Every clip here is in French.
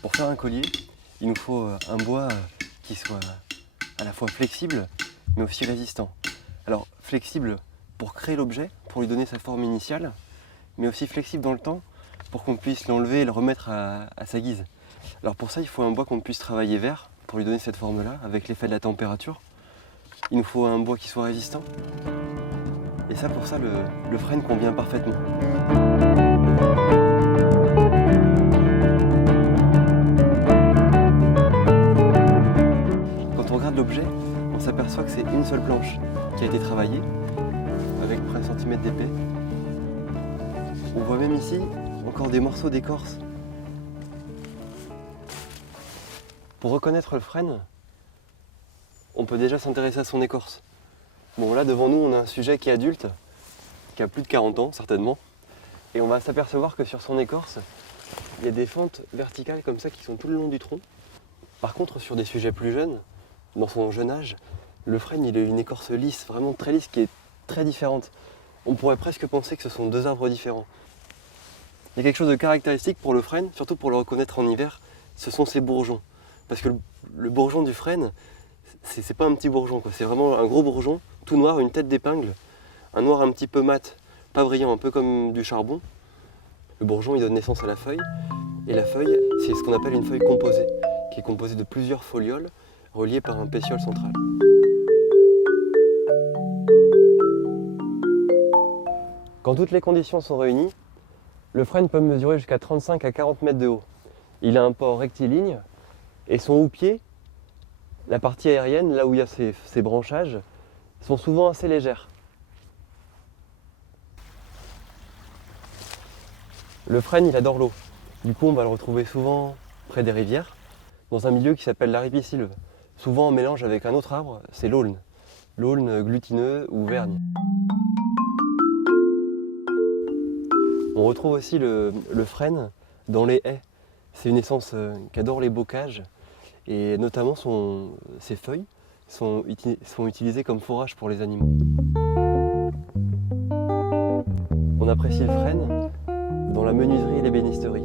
Pour faire un collier, il nous faut un bois qui soit à la fois flexible mais aussi résistant. Alors flexible pour créer l'objet, pour lui donner sa forme initiale, mais aussi flexible dans le temps pour qu'on puisse l'enlever et le remettre à sa guise. Alors pour ça, il faut un bois qu'on puisse travailler vert pour lui donner cette forme-là, avec l'effet de la température. Il nous faut un bois qui soit résistant. Et ça, pour ça, le frêne convient parfaitement. Quand on regarde l'objet, on s'aperçoit que c'est une seule planche qui a été travaillée, avec près 1 cm d'épais. On voit même ici encore des morceaux d'écorce. Pour reconnaître le frêne, on peut déjà s'intéresser à son écorce. Bon, là devant nous, on a un sujet qui est adulte, qui a plus de 40 ans certainement, et on va s'apercevoir que sur son écorce, il y a des fentes verticales comme ça qui sont tout le long du tronc. Par contre, sur des sujets plus jeunes, dans son jeune âge, le frêne, il a une écorce lisse, vraiment très lisse, qui est très différente. On pourrait presque penser que ce sont deux arbres différents. Il y a quelque chose de caractéristique pour le frêne, surtout pour le reconnaître en hiver, ce sont ses bourgeons. Parce que le bourgeon du frêne, c'est pas un petit bourgeon, c'est vraiment un gros bourgeon, tout noir, une tête d'épingle, un noir un petit peu mat, pas brillant, un peu comme du charbon. Le bourgeon, il donne naissance à la feuille, et la feuille, c'est ce qu'on appelle une feuille composée, qui est composée de plusieurs folioles, reliées par un pétiole central. Quand toutes les conditions sont réunies, le frêne peut mesurer jusqu'à 35 à 40 mètres de haut. Il a un port rectiligne, et son houppier, la partie aérienne, là où il y a ses branchages, sont souvent assez légères. Le frêne, il adore l'eau. Du coup, on va le retrouver souvent près des rivières, dans un milieu qui s'appelle la ripisylve. Souvent en mélange avec un autre arbre, c'est l'aulne. L'aulne glutineux ou vergne. On retrouve aussi le frêne dans les haies. C'est une essence qu'adore les bocages. Et notamment, ses feuilles sont utilisées comme fourrage pour les animaux. On apprécie le frêne dans la menuiserie et l'ébénisterie.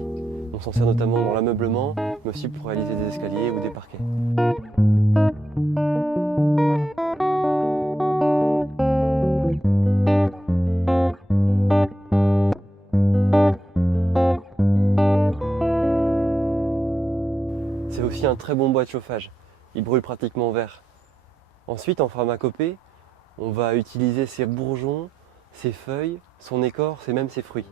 On s'en sert notamment dans l'ameublement, mais aussi pour réaliser des escaliers ou des parquets. C'est aussi un très bon bois de chauffage. Il brûle pratiquement vert. Ensuite, en pharmacopée, on va utiliser ses bourgeons, ses feuilles, son écorce et même ses fruits.